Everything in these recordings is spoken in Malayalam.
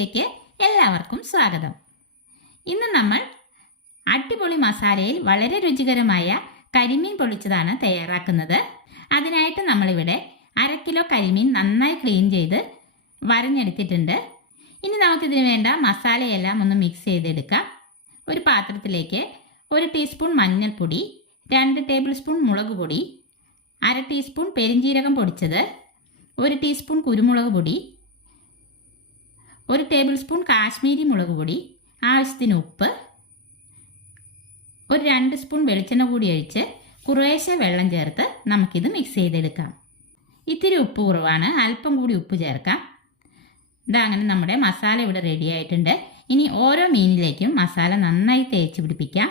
വീഡിയോയിലേക്ക് എല്ലാവർക്കും സ്വാഗതം. ഇന്ന് നമ്മൾ അടിപൊളി മസാലയിൽ വളരെ രുചികരമായ കരിമീൻ പൊള്ളിച്ചതാണ് തയ്യാറാക്കുന്നത്. അതിനായിട്ട് നമ്മളിവിടെ 1/2 കിലോ കരിമീൻ നന്നായി ക്ലീൻ ചെയ്ത് വരഞ്ഞെടുത്തിട്ടുണ്ട്. ഇനി നമുക്കിതിന് വേണ്ട മസാലയെല്ലാം ഒന്ന് മിക്സ് ചെയ്തെടുക്കാം. ഒരു പാത്രത്തിലേക്ക് 1 ടീസ്പൂൺ മഞ്ഞൾപ്പൊടി, 2 ടേബിൾ സ്പൂൺ മുളക് പൊടി, 1/2 ടീസ്പൂൺ പെരിഞ്ജീരകം പൊടിച്ചത്, 1 ടീസ്പൂൺ കുരുമുളക് പൊടി, 1 ടേബിൾ സ്പൂൺ കാശ്മീരി മുളക് പൊടി, ആവശ്യത്തിന് ഉപ്പ്, ഒരു 2 സ്പൂൺ വെളിച്ചെണ്ണ കൂടി ഒഴിച്ച് കുറേശ്ശെ വെള്ളം ചേർത്ത് നമുക്കിത് മിക്സ് ചെയ്തെടുക്കാം. ഇത്തിരി ഉപ്പ് കുറവാണ്, അല്പം കൂടി ഉപ്പ് ചേർക്കാം. അങ്ങനെ നമ്മുടെ മസാല ഇവിടെ റെഡി ആയിട്ടുണ്ട്. ഇനി ഓരോ മീനിലേക്കും മസാല നന്നായി തേച്ച് പിടിപ്പിക്കാം.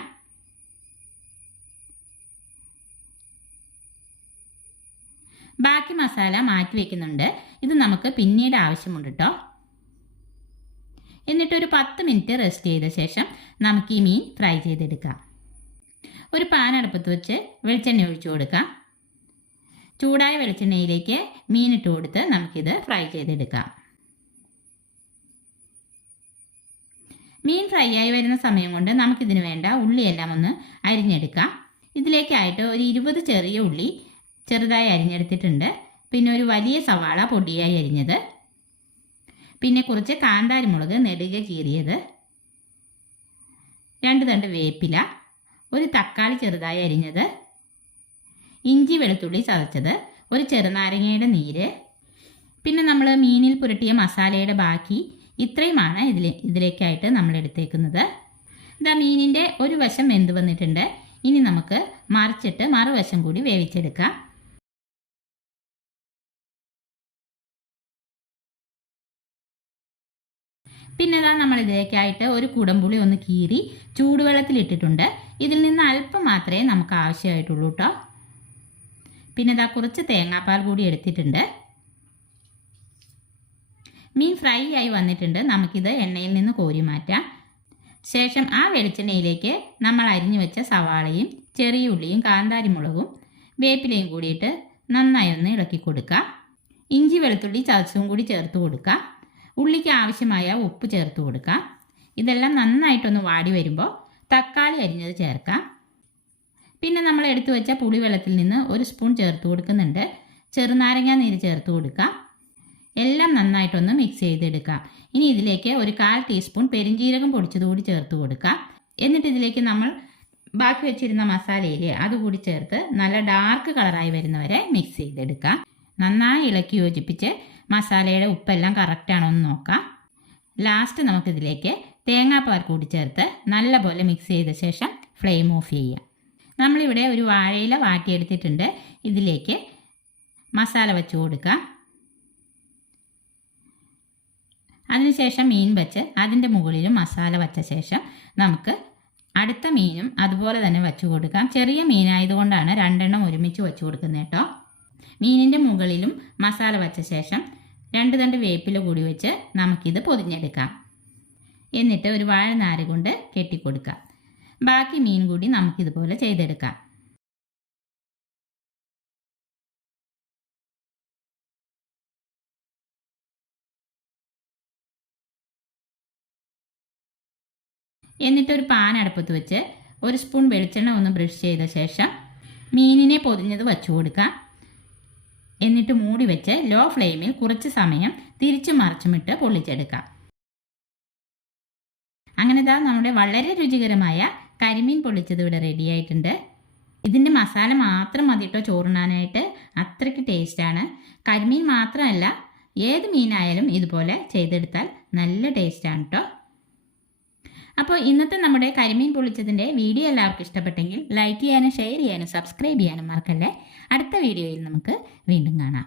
ബാക്കി മസാല മാറ്റി വയ്ക്കുന്നുണ്ട്. ഇത് നമുക്ക് പിന്നീട് ആവശ്യമുണ്ട് കേട്ടോ. എന്നിട്ടൊരു 10 മിനിറ്റ് റെസ്റ്റ് ചെയ്ത ശേഷം നമുക്ക് ഈ മീൻ ഫ്രൈ ചെയ്തെടുക്കാം. ഒരു പാൻ അടുപ്പത്ത് വെച്ച് വെളിച്ചെണ്ണ ഒഴിച്ചു കൊടുക്കാം. ചൂടായ വെളിച്ചെണ്ണയിലേക്ക് മീനിട്ട് കൊടുത്ത് നമുക്കിത് ഫ്രൈ ചെയ്തെടുക്കാം. മീൻ ഫ്രൈ ആയി വരുന്ന സമയം കൊണ്ട് നമുക്കിതിന് വേണ്ട ഉള്ളിയെല്ലാം ഒന്ന് അരിഞ്ഞെടുക്കാം. ഇതിലേക്കായിട്ട് ഒരു 20 ചെറിയ ഉള്ളി ചെറുതായി അരിഞ്ഞെടുത്തിട്ടുണ്ട്. പിന്നെ ഒരു വലിയ സവാള പൊടിയായി അരിഞ്ഞത്, പിന്നെ കുറച്ച് കാന്താരി മുളക് നെടുകെ കീറിയത്, 2 തണ്ട് വേപ്പില, ഒരു തക്കാളി ചെറുതായി അരിഞ്ഞത്, ഇഞ്ചി വെളുത്തുള്ളി ചതച്ചത്, ഒരു ചെറുനാരങ്ങയുടെ നീര്, പിന്നെ നമ്മൾ മീനിൽ പുരട്ടിയ മസാലയുടെ ബാക്കി ഇത്രയുമാണ് ഇതിലേക്കായിട്ട് നമ്മൾ എടുത്തേക്കുന്നത്. ഇതാ മീനിൻ്റെ ഒരു വശം വെന്ത് വന്നിട്ടുണ്ട്. ഇനി നമുക്ക് മറിച്ചിട്ട് മറുവശം കൂടി വേവിച്ചെടുക്കാം. പിന്നെ നമ്മൾ ഇതിലേക്കായിട്ട് ഒരു കുടംപുളി ഒന്ന് കീറി ചൂടുവെള്ളത്തിലിട്ടിട്ടുണ്ട്. ഇതിൽ നിന്ന് അല്പം മാത്രമേ നമുക്ക് ആവശ്യമായിട്ടുള്ളൂ കേട്ടോ. പിന്നെ കുറച്ച് തേങ്ങാപ്പാൽ കൂടി എടുത്തിട്ടുണ്ട്. മീൻ ഫ്രൈ ആയി വന്നിട്ടുണ്ട്. നമുക്കിത് എണ്ണയിൽ നിന്ന് കോരി മാറ്റാം. ശേഷം ആ വെളിച്ചെണ്ണയിലേക്ക് നമ്മൾ അരിഞ്ഞു വെച്ച സവാളയും ചെറിയ ഉള്ളിയും കാന്താരി മുളകും വേപ്പിലയും കൂടിയിട്ട് നന്നായി ഒന്ന് ഇളക്കി കൊടുക്കാം. ഇഞ്ചി വെളുത്തുള്ളി ചതച്ചും കൂടി ചേർത്ത് കൊടുക്കാം. ഉള്ളിക്ക് ആവശ്യമായ ഉപ്പ് ചേർത്ത് കൊടുക്കാം. ഇതെല്ലാം നന്നായിട്ടൊന്ന് വാടി വരുമ്പോൾ തക്കാളി അരിഞ്ഞത് ചേർക്കാം. പിന്നെ നമ്മൾ എടുത്തു വെച്ച പുളിവെള്ളത്തിൽ നിന്ന് 1 സ്പൂൺ ചേർത്ത് കൊടുക്കുന്നുണ്ട്. ചെറുനാരങ്ങ നീര് ചേർത്ത് കൊടുക്കാം. എല്ലാം നന്നായിട്ടൊന്ന് മിക്സ് ചെയ്തെടുക്കാം. ഇനി ഇതിലേക്ക് ഒരു 1/4 ടീസ്പൂൺ പെരിഞ്ജീരകം പൊടിച്ചതുകൂടി ചേർത്ത് കൊടുക്കാം. എന്നിട്ട് ഇതിലേക്ക് നമ്മൾ ബാക്കി വെച്ചിരുന്ന മസാലയില്ലേ അതുകൂടി ചേർത്ത് നല്ല ഡാർക്ക് കളറായി വരുന്നവരെ മിക്സ് ചെയ്തെടുക്കാം. നന്നായി ഇളക്കി യോജിപ്പിച്ച് മസാലയുടെ ഉപ്പെല്ലാം കറക്റ്റാണോ എന്ന് നോക്കാം. ലാസ്റ്റ് നമുക്കിതിലേക്ക് തേങ്ങാപ്പാൽ കൂടി ചേർത്ത് നല്ലപോലെ മിക്സ് ചെയ്ത ശേഷം ഫ്ലെയിം ഓഫ് ചെയ്യാം. നമ്മളിവിടെ ഒരു വാഴയില വാട്ടിയെടുത്തിട്ടുണ്ട്. ഇതിലേക്ക് മസാല വെച്ച് കൊടുക്കാം. അതിനുശേഷം മീൻ വെച്ച് അതിൻ്റെ മുകളിലും മസാല വച്ച ശേഷം നമുക്ക് അടുത്ത മീനും അതുപോലെ തന്നെ വെച്ച് കൊടുക്കാം. ചെറിയ മീനായതുകൊണ്ടാണ് 2 എണ്ണം ഒരുമിച്ച് വെച്ച് കൊടുക്കുന്നത് കേട്ടോ. മീനിൻ്റെ മുകളിലും മസാല വച്ച ശേഷം 2 തണ്ട് വേപ്പില കൂടി വെച്ച് നമുക്കിത് പൊതിഞ്ഞെടുക്കാം. എന്നിട്ട് ഒരു വാഴനാര് കൊണ്ട് കെട്ടിക്കൊടുക്കാം. ബാക്കി മീൻ കൂടി നമുക്കിതുപോലെ ചെയ്തെടുക്കാം. എന്നിട്ടൊരു പാൻ അടുപ്പത്ത് വെച്ച് 1 സ്പൂൺ വെളിച്ചെണ്ണ ഒന്ന് ബ്രഷ് ചെയ്ത ശേഷം മീനിനെ പൊതിഞ്ഞത് വച്ചു കൊടുക്കാം. എന്നിട്ട് മൂടി വെച്ച് ലോ ഫ്ലെയിമിൽ കുറച്ച് സമയം തിരിച്ചു മറിച്ചുമിട്ട് പൊള്ളിച്ചെടുക്കാം. അങ്ങനെ നമ്മുടെ വളരെ രുചികരമായ കരിമീൻ പൊള്ളിച്ചത് ഇവിടെ റെഡി ആയിട്ടുണ്ട്. ഇതിൻ്റെ മസാല മാത്രം മതി കേട്ടോ ചോറുണ്ണാനായിട്ട്. അത്രയ്ക്ക് ടേസ്റ്റാണ്. കരിമീൻ മാത്രമല്ല, ഏത് മീനായാലും ഇതുപോലെ ചെയ്തെടുത്താൽ നല്ല ടേസ്റ്റാണ് കേട്ടോ. അപ്പോൾ ഇന്നത്തെ നമ്മുടെ കരിമീൻ പൊള്ളിച്ചതിൻ്റെ വീഡിയോ എല്ലാവർക്കും ഇഷ്ടപ്പെട്ടെങ്കിൽ ലൈക്ക് ചെയ്യാനും ഷെയർ ചെയ്യാനും സബ്സ്ക്രൈബ് ചെയ്യാനും മറക്കല്ലേ. അടുത്ത വീഡിയോയിൽ നമുക്ക് വീണ്ടും കാണാം.